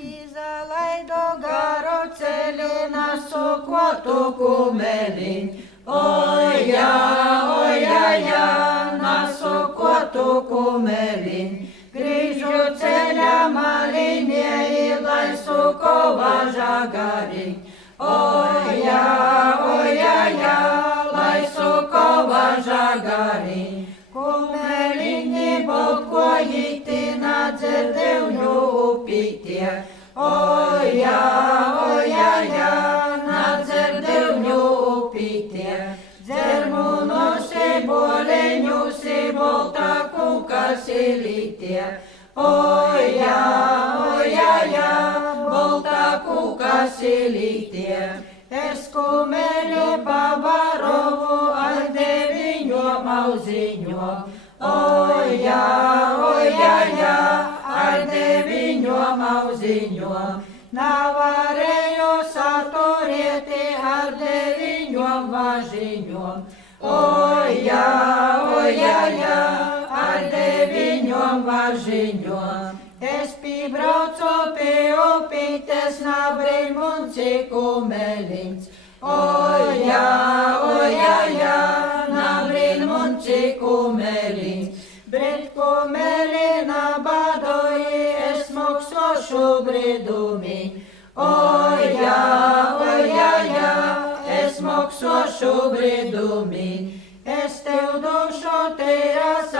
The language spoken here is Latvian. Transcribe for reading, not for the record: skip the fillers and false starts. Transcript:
Izalaido garo celina sukuotų kumeliņ. Oja, oja, ja, nasukuotų kumeliņ. Grįžu ceļā malinė į laisuko važagariņ. Oja, oja, ja, laisuko važagariņ. Kumeliņi baltkojīti nadzirdevņu upītie. Oja, oja, ja, nadzirdevņu upītie. Dzermunusi boleņusi bolta kukasilītie. Oja, oja, ja, bolta kukasilītie. Es kumeli pabarovu ar deviņo mauziņo. Oja, oja, ja, ar deviņo mauziņo. Navarēju saturēti ar deviņom važiņom. Oja, oja, ja, ar deviņom važiņom. Es piebraucu pie upītes nabrīmunci kumeliņš. Oja, oja, ja, nabrīmunci kumeliņš. Bret kumelina badoji es moksošu bridumiņ. Oja, oja, ja, es moksošu bridumiņ. Es tev došu teras